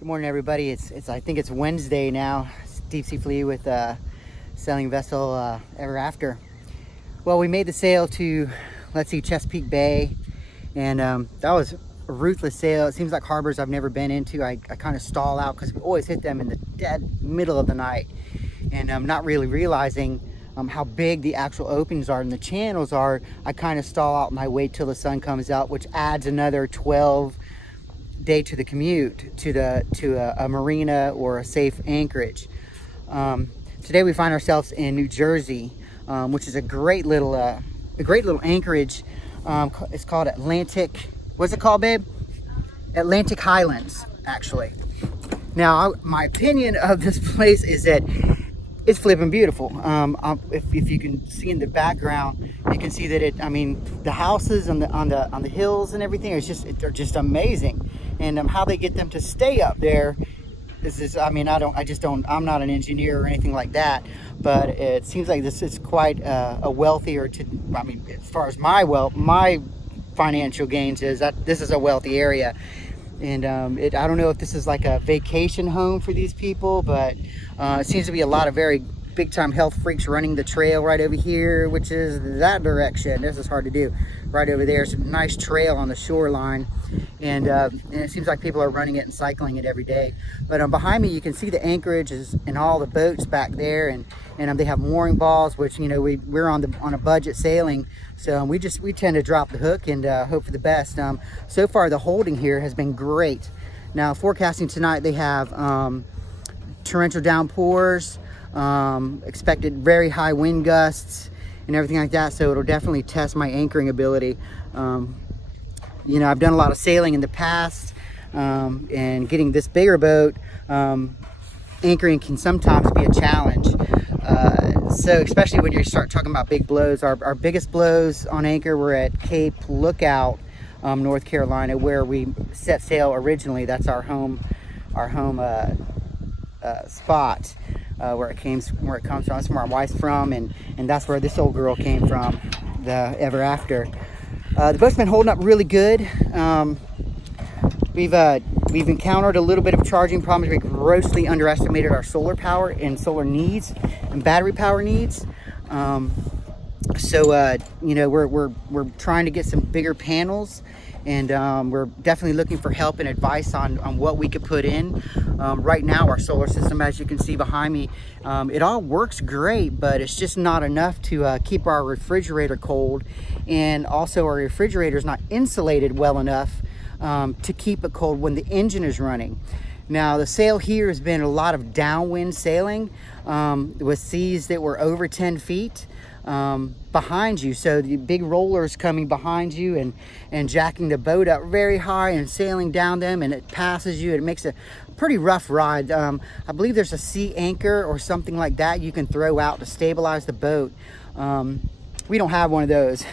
Good morning, everybody. I think it's Wednesday now. It's Deep Sea Flea with sailing vessel Ever After. Well, we made the sail to, let's see, Chesapeake Bay, and that was a ruthless sail. It seems like harbors I've never been into. I kind of stall out because we always hit them in the dead middle of the night, and I'm not really realizing how big the actual openings are and the channels are. I kind of stall out and I wait till the sun comes out, which adds another 12 day to the commute to a marina or a safe anchorage. Today we find ourselves in New Jersey, which is a great little anchorage. It's called Atlantic. What's it called, babe? Atlantic Highlands, actually. Now, my opinion of this place is that it's flipping beautiful. If you can see in the background, you can see that the houses on the hills and everything they're just amazing. And how they get them to stay up there I'm not an engineer or anything like that, but it seems like this is quite a wealthier as far as my financial gains is, that this is a wealthy area. And I don't know if this is like a vacation home for these people, but it seems to be a lot of very big time health freaks running the trail right over here, which is that direction. This is hard to do. Right over there, it's a nice trail on the shoreline, and it seems like people are running it and cycling it every day. But behind me, you can see the anchorages and all the boats back there, and they have mooring balls, which we're on a budget sailing, so we tend to drop the hook and hope for the best. So far, the holding here has been great. Now, forecasting tonight, they have torrential downpours, expected very high wind gusts and everything like that, so it'll definitely test my anchoring ability. I've done a lot of sailing in the past, and getting this bigger boat, anchoring can sometimes be a challenge. So especially when you start talking about big blows, our biggest blows on anchor were at Cape Lookout, North Carolina, where we set sail originally. That's our home spot, where it comes from. That's where my wife's from, and that's where this old girl came from, the Ever After. The boat's been holding up really good. We've encountered a little bit of charging problems. We grossly underestimated our solar power and solar needs and battery power needs. We're trying to get some bigger panels, and we're definitely looking for help and advice on what we could put in. Right now, our solar system, as you can see behind me, it all works great, but it's just not enough to keep our refrigerator cold, and also our refrigerator is not insulated well enough to keep it cold when the engine is running. Now, the sail here has been a lot of downwind sailing with seas that were over 10 feet behind you, so the big rollers coming behind you and jacking the boat up very high and sailing down them, and it passes you. It makes a pretty rough ride. I believe there's a sea anchor or something like that you can throw out to stabilize the boat. We don't have one of those.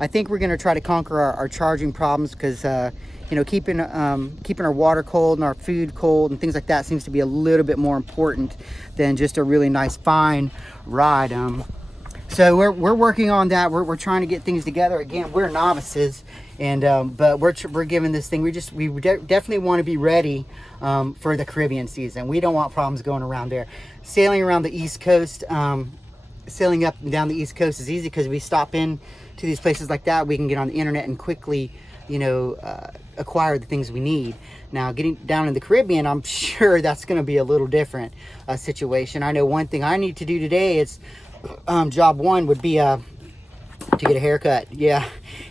I think we're going to try to conquer our charging problems, because keeping our water cold and our food cold and things like that seems to be a little bit more important than just a really nice fine ride. So we're working on that. We're trying to get things together. Again, we're novices, and but we're giving this thing. We definitely want to be ready for the Caribbean season. We don't want problems going around there. Sailing around the East Coast, sailing up and down the East Coast is easy, because we stop in to these places like that. We can get on the internet and quickly, acquire the things we need. Now, getting down in the Caribbean, I'm sure that's going to be a little different situation. I know one thing I need to do today is. Job one would be to get a haircut. Yeah,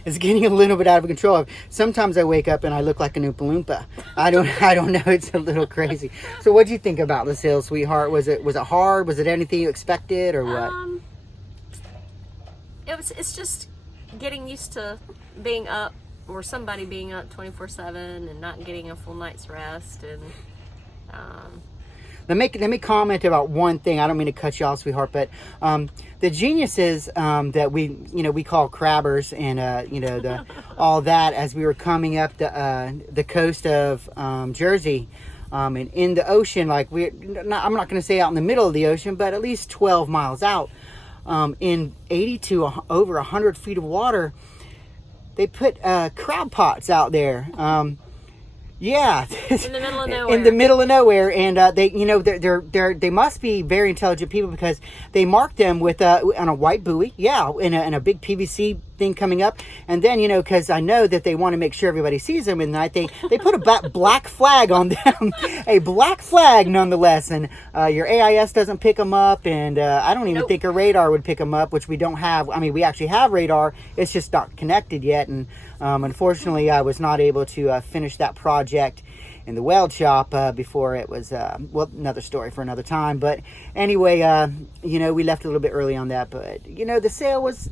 it's getting a little bit out of control. Sometimes I wake up and I look like an Oompa Loompa. I don't know. It's a little crazy. So, what do you think about the sail, sweetheart? Was it hard? Was it anything you expected, or what? It's just getting used to being up, or somebody being up 24/7 and not getting a full night's rest, and Let me comment about one thing. I don't mean to cut you off, sweetheart, but the geniuses that we call crabbers, and all that, as we were coming up the coast of Jersey, and in the ocean, like I'm not going to say out in the middle of the ocean, but at least 12 miles out, in 80 to over 100 feet of water, they put crab pots out there. Yeah, In the middle of nowhere. In the middle of nowhere, and they, you know, they must be very intelligent people because they mark them with on a white buoy, yeah, in a big PVC thing coming up, and then, you know, because I know that they want to make sure everybody sees them, and they put a black flag on them, a black flag nonetheless, and your AIS doesn't pick them up, and I don't even think a radar would pick them up, which we don't have. I mean, we actually have radar, it's just not connected yet, and unfortunately, I was not able to finish that project in the weld shop before it was, well, another story for another time. But anyway, you know, we left a little bit early on that. But, you know, the sail was,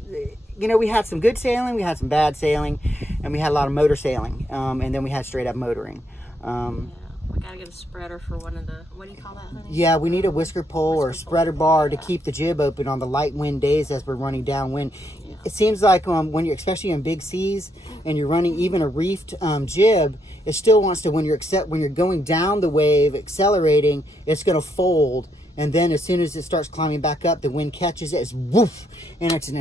you know, we had some good sailing, we had some bad sailing, and we had a lot of motor sailing. And then we had straight up motoring. We gotta get a spreader for one of the, what do you call that, honey? Yeah, we need a whisker pole or a spreader bar to keep the jib open on the light wind days as we're running downwind. It seems like when you're, especially in big seas, and you're running even a reefed jib, it still wants to, when you're going down the wave, accelerating, it's going to fold. And then as soon as it starts climbing back up, the wind catches it, it's woof, and it's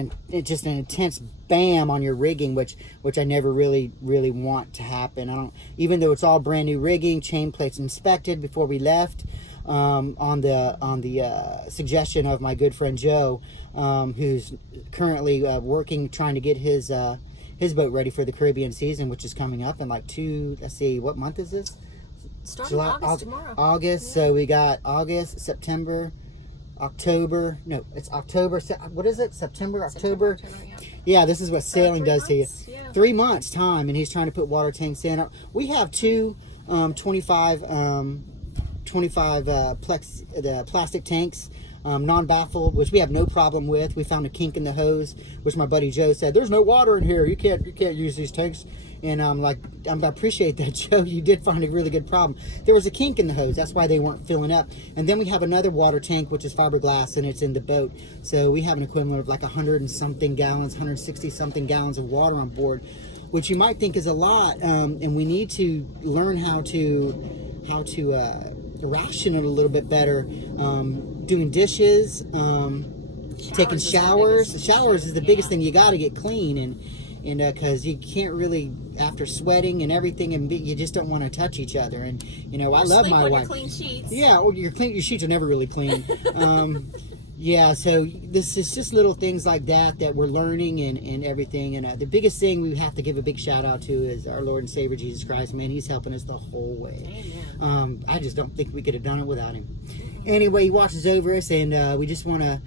just an intense bam on your rigging, which I never really want to happen. Even though it's all brand new rigging, chain plates inspected before we left, on the suggestion of my good friend Joe, who's currently working, trying to get his boat ready for the Caribbean season, which is coming up in like let's see, what month is this? Starting August tomorrow. August, yeah. So we got August, September, October. No, it's October. What is it? September, October. Yeah, this is what sailing does to you. Yeah. 3 months time, and he's trying to put water tanks in. We have two 25 plastic tanks, non-baffled, which we have no problem with. We found a kink in the hose, which my buddy Joe said, "There's no water in here. You can't use these tanks." And I'm like, I appreciate that, Joe. You did find a really good problem. There was a kink in the hose. That's why they weren't filling up. And then we have another water tank, which is fiberglass, and it's in the boat. So we have an equivalent of like 100 and something gallons, 160 something gallons of water on board, which you might think is a lot. And we need to learn how to ration it a little bit better. Doing dishes, taking showers. The showers is the biggest thing. You got to get clean, and because you can't really, after sweating and everything, and you just don't want to touch each other. And you know, I love my wife. Clean sheets. Yeah, or your sheets are never really clean. Yeah, so this is just little things like that we're learning and everything. And the biggest thing we have to give a big shout out to is our Lord and Savior Jesus Christ. Man, he's helping us the whole way. Amen. I just don't think we could have done it without him. Anyway, he watches over us, and we just want to,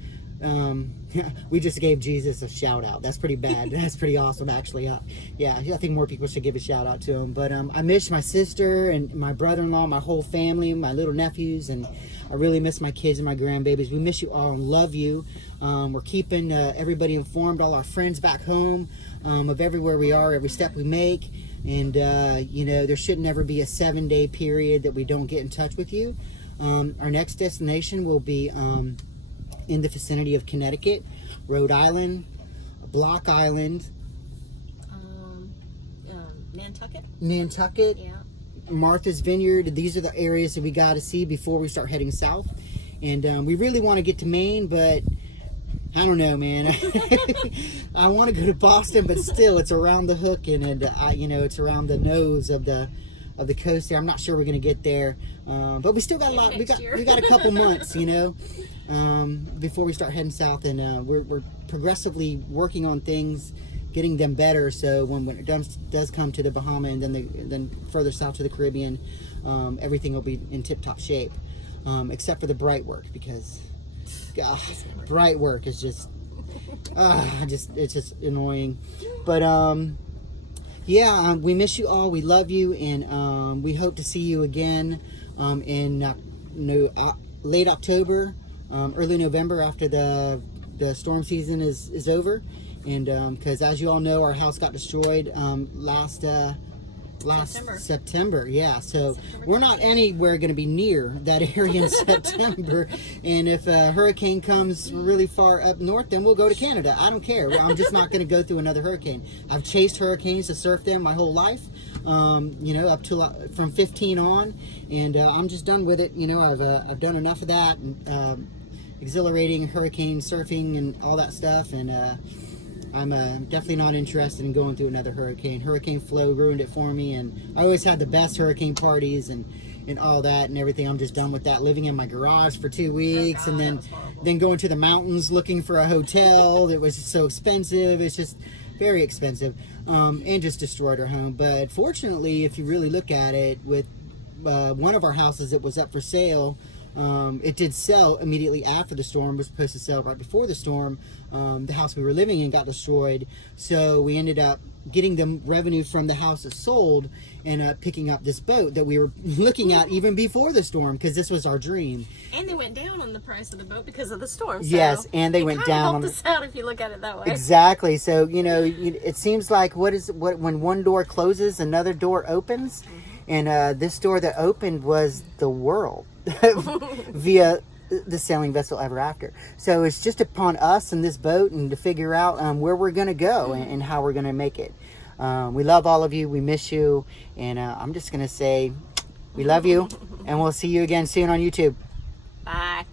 we just gave Jesus a shout out. That's pretty bad. That's pretty awesome, actually. Yeah, I think more people should give a shout out to him. But I miss my sister and my brother-in-law, my whole family, my little nephews, and I really miss my kids and my grandbabies. We miss you all and love you. We're keeping everybody informed, all our friends back home, of everywhere we are, every step we make. And, you know, there should never be a 7-day period that we don't get in touch with you. Our next destination will be in the vicinity of Connecticut, Rhode Island, Block Island, Nantucket, yeah. Martha's Vineyard. These are the areas that we got to see before we start heading south. And we really want to get to Maine, but I don't know, man. I want to go to Boston, but still, it's around the hook, and you know, it's around the nose of the coast there. I'm not sure we're going to get there, but we still got a lot. We got a couple months, you know, before we start heading south, and we're progressively working on things, getting them better. So when it does come to the Bahama, and then further south to the Caribbean, everything will be in tip-top shape, except for the bright work, because bright work is just it's just annoying. But yeah, we miss you all. We love you, and we hope to see you again in late October, early November, after the storm season is over. And because as you all know, our house got destroyed last September. Yeah, so we're not anywhere going to be near that area in September. And if a hurricane comes really far up north, then we'll go to Canada. I don't care. I'm just not going to go through another hurricane. I've chased hurricanes to surf them my whole life, you know, up to from 15 on, and I'm just done with it. You know, I've done enough of that, exhilarating hurricane surfing and all that stuff. And I'm definitely not interested in going through another hurricane. Hurricane Flo ruined it for me, and I always had the best hurricane parties and all that and everything. I'm just done with that. Living in my garage for 2 weeks, and then going to the mountains looking for a hotel that was so expensive. It's just very expensive, and just destroyed our home. But fortunately, if you really look at it, with one of our houses that was up for sale, it did sell immediately after the storm. It was supposed to sell right before the storm. The house we were living in got destroyed, so we ended up getting the revenue from the house that sold and picking up this boat that we were looking at even before the storm, because this was our dream. And they went down on the price of the boat because of the storm. So Yes, and they went down on helped us out if you look at it that way. Exactly. So it seems like when one door closes, another door opens, and this door that opened was the world via the sailing vessel Ever After. So it's just upon us and this boat and to figure out where we're going to go and how we're going to make it. We love all of you. We miss you. And I'm just going to say we love you. And we'll see you again soon on YouTube. Bye.